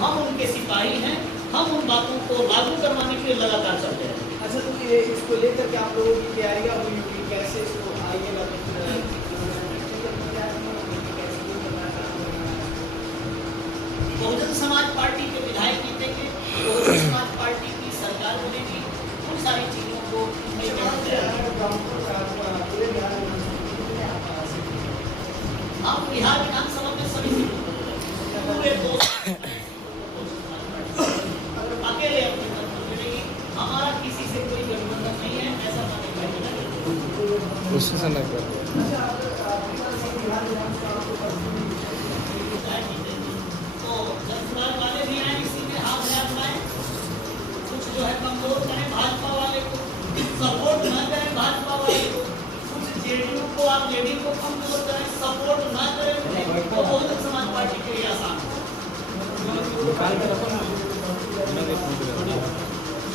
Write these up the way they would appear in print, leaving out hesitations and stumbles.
हम उनके सिपाही हैं, हम उन बातों को लागू करवाने के लिए लगातार चलते हैं। अच्छा, तो ये इसको लेकर के आप लोगों की तैयारियां हुई होगी, कैसे इसको आइएगा बहुजन समाज पार्टी के विधायक जीतेंगे, बहुजन समाज पार्टी की सरकार बनेगी, उन सारी चीजों को हम बिहार विधानसभा में सभी सीटों पूरे अकेले अपने मिलेगी। हमारा किसी से कोई गठबंधन नहीं है, ऐसा उससे से नहीं कर तो जनसुराज वाले भी आए, इसी में हाथ में अपनाए, कुछ जो है कमजोर करें भाजपा वाले को, सपोर्ट न करें भाजपा वाले को, कुछ जेडीयू को आप जेडीयू को कमजोर करें, सपोर्ट न करें, तो बहुजन समाज पार्टी के लिए आसान है।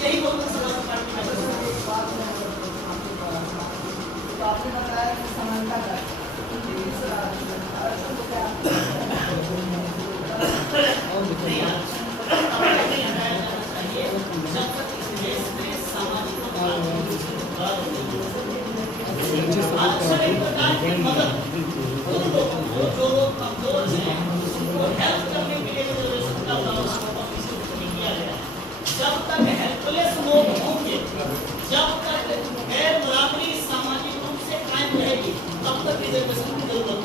यही बहुजन समाज पार्टी का आपने बताया कि समानता का जब तक हेल्पलेस लोग होंगे, जब तक गैर बराबरी सामाजिक रूप से कायम रहेगी, तब तक रिजर्वेशन की जरूरत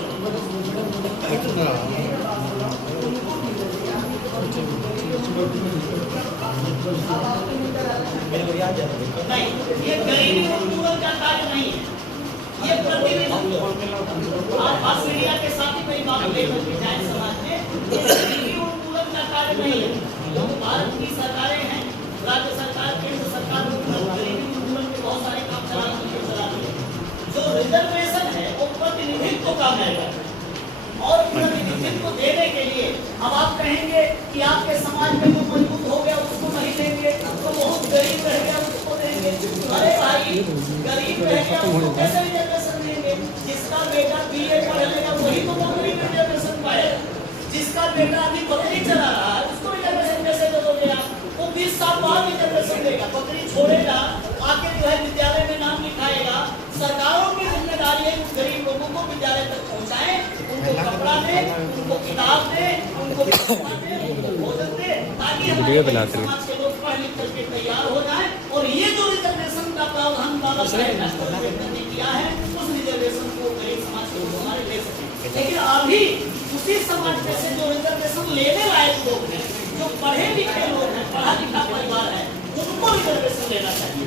नहीं। ये गरीबी उन्मूलन का कार्य नहीं है, ये प्रतिनिधित्व। आज मीडिया के साथ ही मेरी बात लेकर के जाए समाज में, ये गरीबी उन्मूलन का कार्य नहीं है। क्योंकि भारत की सरकारें हैं, राज्य सरकार, केंद्र सरकार गरीबी उन्मूलन के बहुत सारे काम चला रही है। जो रिजर्वेशन है वो प्रतिनिधित्व का है, और प्रतिनिधित्व देने के लिए अब आप कहेंगे कि आपके समाज में जो मजबूत हो गया उसको नहीं देंगे, तो बहुत गरीब रह गया उसको देंगे। अरे भाई, गरीब रह गया उसको कैसे रिजर्वेशन देंगे? जिसका बेटा बीए पढ़ लेगा वही तो नौकरी में रिजर्वेशन पाएगा। जिसका बेटा अभी बकरी चला रहा है उसको रिजर्वेशन कैसे दोगे आप? वो 20 साल बाद रिजर्वेशन देगा, बकरी छोड़ेगा, आके जो है विद्यालय में नाम लिखाएगा। सरकारों की जिम्मेदारी है गरीब लोगों को विद्यालय तक पहुंचाएं, उनको कपड़ा दे, उनको किताब दे, उनको भोजन दे, ताकि हमारे समाज के लोग पढ़ लिख करके तैयार हो जाएं। और ये जो रिजर्वेशन का प्रावधान बाबा साहेब अम्बेडकर ने किया है, उस रिजर्वेशन को गरीब समाज के लोग हमारे ले सकें। लेकिन अभी उसी समाज में से जो रिजर्वेशन लेने लायक लोग हैं, जो पढ़े लिखे लोग हैं, पढ़ा लिखा परिवार है, उनको रिजर्वेशन लेना चाहिए।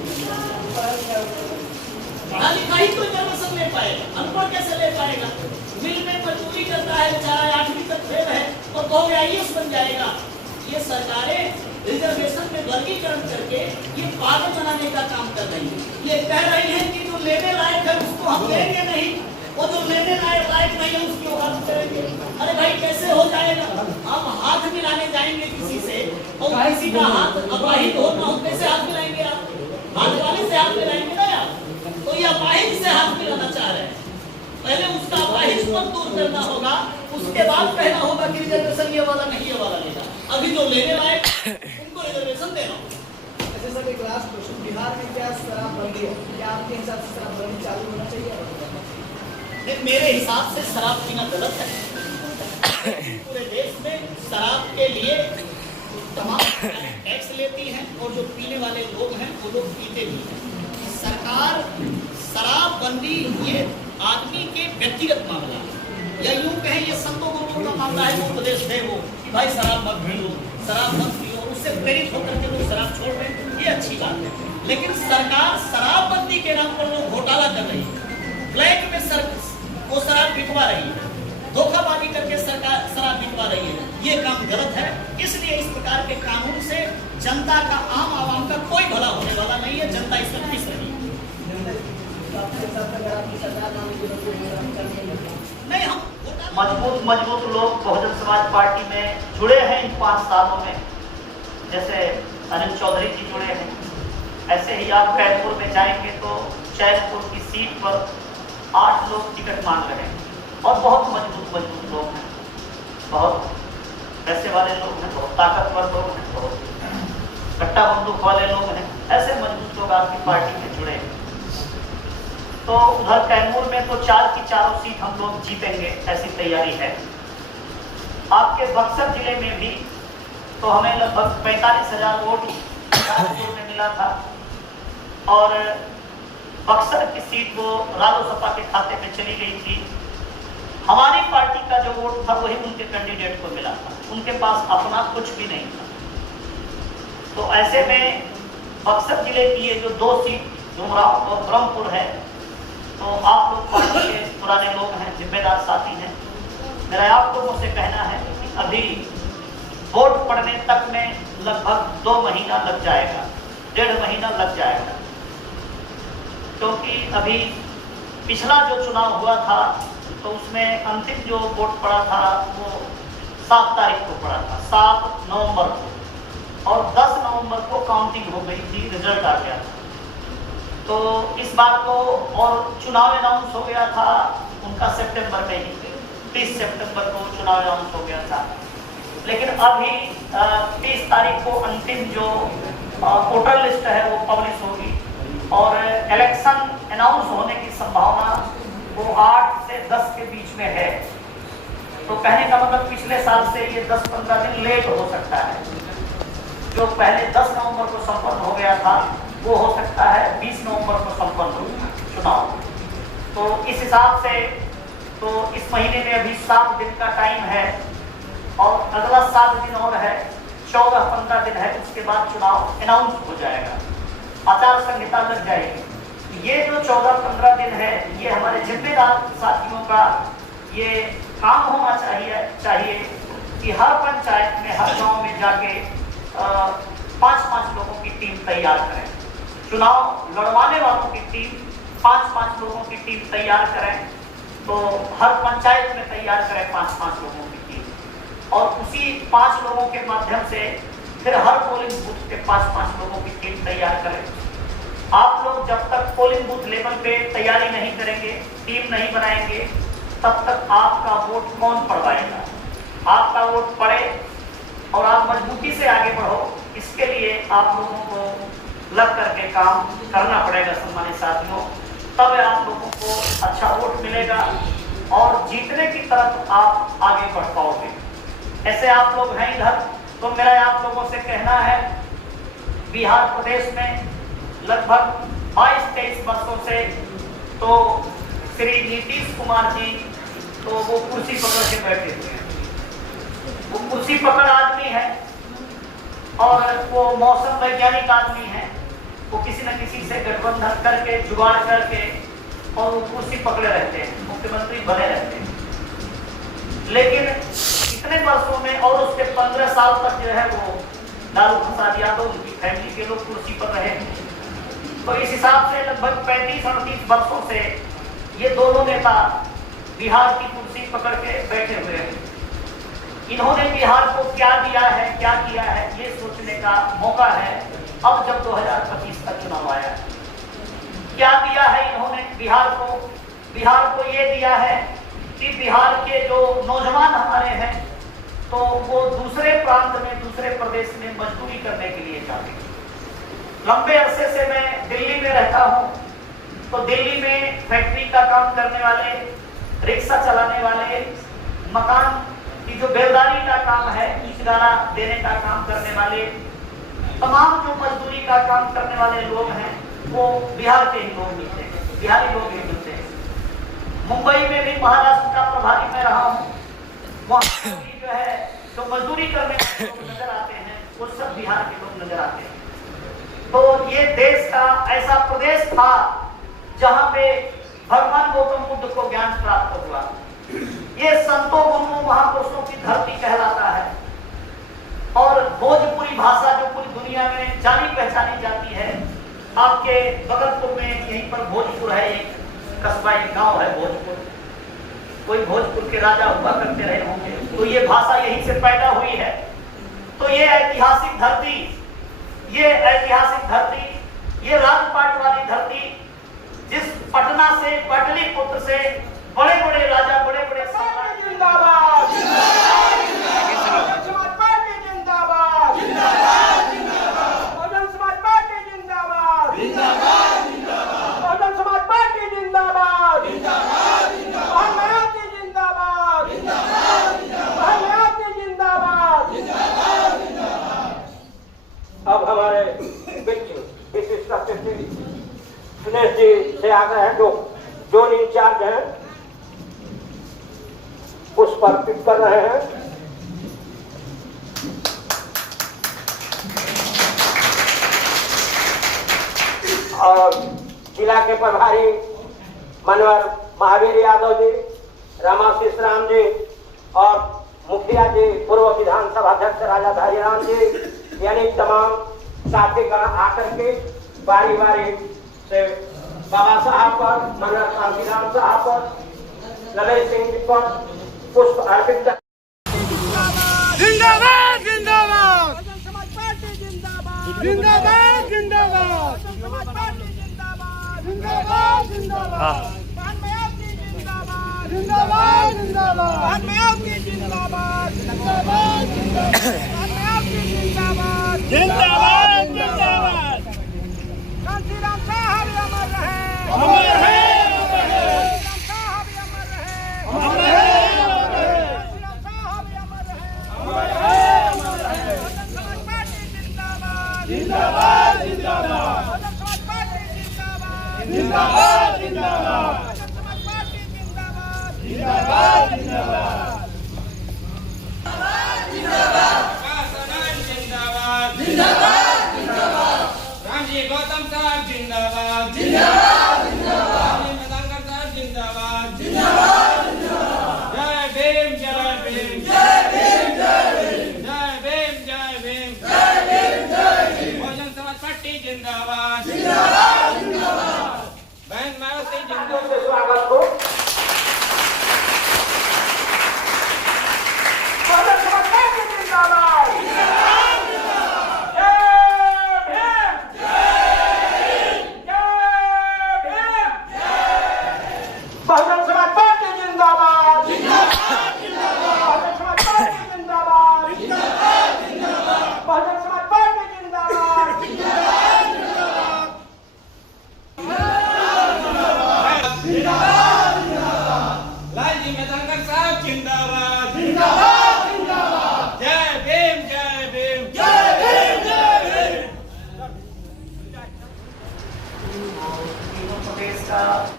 पढ़ा लिखा ही तो रिजर्वेशन ले पाएगा, अनपढ़ कैसे ले पाएगा? मिल में मजदूरी करता है बेचारा, 8वीं तक फेल है और कहोगे आईएएस बन जाएगा। ये सरकारें रिजर्वेशन में वर्गीकरण करके ये पागल बनाने का काम कर रही है। ये कह रही है कि जो लेने लायक है उसको हम लेंगे नहीं, वो जो लेने लायक नहीं है उसकी बात करेंगे। अरे भाई, कैसे हो जाएगा? हम हाथ मिलाने जाएंगे किसी से और किसी का हाथ अपाहिज हो ना हो, कैसे हाथ मिलाएंगे आप? हाथ वाले से हाथ मिलाएंगे ना आप? तो ये अपाहिज से हाथ मिलाना चाह रहे हैं। पहले उसका अपाहिजपन दूर करना होगा, उसके बाद कहना होगा कि रिजर्वेशन ये वाला नहीं, ये वाला लेगा। अभी जो लेने लायक उनको रिजर्वेशन देना होगा। अच्छा सर, एक लास्ट क्वेश्चन, बिहार में क्या शराबबंदी है? क्या आपके हिसाब से शराबबंदी चालू होना चाहिए? मेरे हिसाब से शराब पीना गलत है। पूरे देश में शराब के लिए तमाम टैक्स लेती है और जो पीने वाले लोग हैं वो लोग पीते भी हैं। सरकार शराबबंदी ये आदमी के व्यक्तिगत मामला है, या यूं कहें ये संतों गुरुओं का मामला है, वो उपदेश है वो कि भाई शराब मत पीओ, शराब मत पियो, उससे प्रेरित होकर के लोग शराब छोड़ रहे हैं, ये अच्छी बात है। लेकिन सरकार शराबबंदी के नाम पर लोग घोटाला कर रही है, ब्लैक में वो शराब बिकवा रही है, धोखाबाजी करके सरकार शराब बिकवा रही है। ये काम गलत है। इसलिए इस प्रकार के कानून से जनता का, आम आवाम का कोई भला होने वाला नहीं है। जनता इसमें फंस रही है। नहीं, हम मजबूत लोग बहुजन समाज पार्टी में जुड़े हैं इन 5 सालों में। जैसे अनिल चौधरी जी जुड़े हैं, ऐसे ही आप कैदपुर में जाएंगे तो चैनपुर की सीट पर 8 लोग टिकट मांग रहे हैं और बहुत मजबूत लोग हैं, बहुत पैसे वाले लोग हैं, बहुत ताकतवर लोग हैं, बहुत कट्टा बंदूक वाले लोग हैं, ऐसे मजबूत लोग आपकी पार्टी में जुड़े हैं। तो उधर कैमूर में तो 4 की 4 सीट हम लोग जीतेंगे, ऐसी तैयारी है। आपके बक्सर जिले में भी तो हमें लगभग 45,000 वोट में मिला था और बक्सर की सीट वो रालोसपा के खाते में चली गई थी। हमारी पार्टी का जो वोट था वही उनके कैंडिडेट को मिला था, उनके पास अपना कुछ भी नहीं था। तो ऐसे में बक्सर जिले की ये जो 2 सीट डुमरांव और ब्रह्मपुर है, तो आप लोग पार्टी के पुराने लोग हैं, जिम्मेदार साथी हैं, मेरा आप लोगों से कहना है कि अभी वोट पड़ने तक में लगभग 2 महीना लग जाएगा, 1.5 महीना लग जाएगा, क्योंकि अभी पिछला जो चुनाव हुआ था तो उसमें अंतिम जो वोट पड़ा था वो 7 तारीख को पड़ा था, 7 नवंबर को, और 10 नवंबर को काउंटिंग हो गई थी, रिजल्ट आ गया था। तो इस बार तो और चुनाव अनाउंस हो गया था उनका सितंबर में ही, 30 सितंबर को चुनाव अनाउंस हो गया था। लेकिन अभी 30 तारीख को अंतिम जो वोटर लिस्ट है वो पब्लिश होगी और इलेक्शन अनाउंस होने की संभावना वो 8 से 10 के बीच में है। तो कहने का मतलब पिछले साल से ये 10-15 दिन लेट हो सकता है। जो पहले 10 नवंबर को संपन्न हो गया था वो हो सकता है 20 नवंबर को संपन्न हो चुनाव। तो इस हिसाब से तो इस महीने में अभी 7 दिन का टाइम है और अगला 7 दिन और है, 14-15 दिन है, उसके बाद चुनाव अनाउंस हो जाएगा, आचार संहिता लग जाएगी। ये जो 14-15 दिन है ये हमारे जिम्मेदार साथियों का ये काम होना चाहिए कि हर पंचायत में, हर गांव में जाके 5-5 लोगों की टीम तैयार करें, चुनाव लड़वाने वालों की टीम 5-5 लोगों की टीम तैयार करें। तो हर पंचायत में तैयार करें 5-5 लोगों की टीम और उसी 5 लोगों के माध्यम से फिर हर पोलिंग बूथ पे 5-5 लोगों की टीम तैयार करें। आप लोग जब तक पोलिंग बूथ लेवल पे तैयारी नहीं करेंगे, टीम नहीं बनाएंगे, तब तक आपका वोट कौन पड़वाएगा। आपका वोट पड़े और आप मजबूती से आगे बढ़ो, इसके लिए आप लोगों को लग करके काम करना पड़ेगा सम्मानित साथियों, तब आप लोगों को अच्छा वोट मिलेगा और जीतने की तरफ आप आगे बढ़ पाओगे। ऐसे आप लोग हैं इधर, तो मेरा आप लोगों से कहना है, बिहार प्रदेश में लगभग 22-23 वर्षों से तो श्री नीतीश कुमार जी तो वो कुर्सी पकड़ के बैठे हुए हैं। वो कुर्सी पकड़ आदमी है और वो मौसम वैज्ञानिक आदमी है। वो किसी न किसी से गठबंधन करके, जुगाड़ करके और वो कुर्सी पकड़े रहते हैं, मुख्यमंत्री बने रहते हैं। लेकिन इतने वर्षों में और उसके 15 साल तक जो है वो लालू प्रसाद यादव, उनकी फैमिली के लोग कुर्सी पर रहे। तो इस हिसाब से लगभग 35-38 वर्षों से ये दोनों नेता बिहार की कुर्सी पकड़ के बैठे हुए हैं। इन्होंने बिहार को क्या दिया है, क्या किया है, ये सोचने का मौका है अब जब 2025 का चुनाव आया है। क्या दिया है इन्होंने बिहार को? बिहार को ये दिया है कि बिहार के जो नौजवान हमारे हैं तो वो दूसरे प्रांत में, दूसरे प्रदेश में मजदूरी करने के लिए जाते हैं। लंबे अरसे से मैं दिल्ली में रहता हूँ, तो दिल्ली में फैक्ट्री का काम करने वाले, रिक्शा चलाने वाले, मकान की जो बेलदारी का काम है, ईंट गाड़ा देने का काम करने वाले, तमाम जो मजदूरी का काम करने वाले लोग हैं वो बिहार के ही लोग मिलते हैं, बिहारी लोग ही मिलते हैं। मुंबई में भी महाराष्ट्र का प्रभारी मैं रहा हूँ, वहाँ जो है जो मजदूरी करने वाले लोग नजर आते हैं वो सब बिहार के लोग नजर आते हैं। तो ये देश का ऐसा प्रदेश था जहाँ पे भगवान गौतम बुद्ध को ज्ञान प्राप्त हुआ। ये संतों गुरुओं महापुरुषों की धरती कहलाता है और भोजपुरी भाषा जो पूरी दुनिया में जानी पहचानी जाती है। आपके बगलपुर में यहीं पर भोजपुर है, एक कस्बा, एक गांव है भोजपुर, कोई भोजपुर के राजा हुआ करते रहे होंगे, तो ये भाषा यहीं से पैदा हुई है। तो ये ऐतिहासिक धरती, ये ऐतिहासिक धरती, ये राजपाट वाली धरती, जिस पटना से, पाटलिपुत्र से बड़े बड़े राजा, बड़े बड़े जिंदाबाद। आग्रह है जो जोन इंचार्ज हैं पुष्प अर्पित कर रहे हैं। और जिला के प्रभारी मनोहर महावीर यादव जी, रामाशीष राम जी और मुखिया जी, पूर्व विधानसभा अध्यक्ष राजा धारीराम जी, यानी तमाम साथीगण आकर के बारी बारी से बाबा साहब पर, मनोहर कांतिराम साहब पर, ललित सिंह जी पर पुष्प अर्पित कर। जिंदाबाद जिंदाबाद बहुजन समाज पार्टी जिंदाबाद जिंदाबाद जिंदाबाद बहुजन समाज पार्टी जिंदाबाद जिंदाबाद जिंदाबाद जिंदाबाद जिंदाबाद जिंदाबाद जिंदाबाद जिंदाबाद जिंदाबाद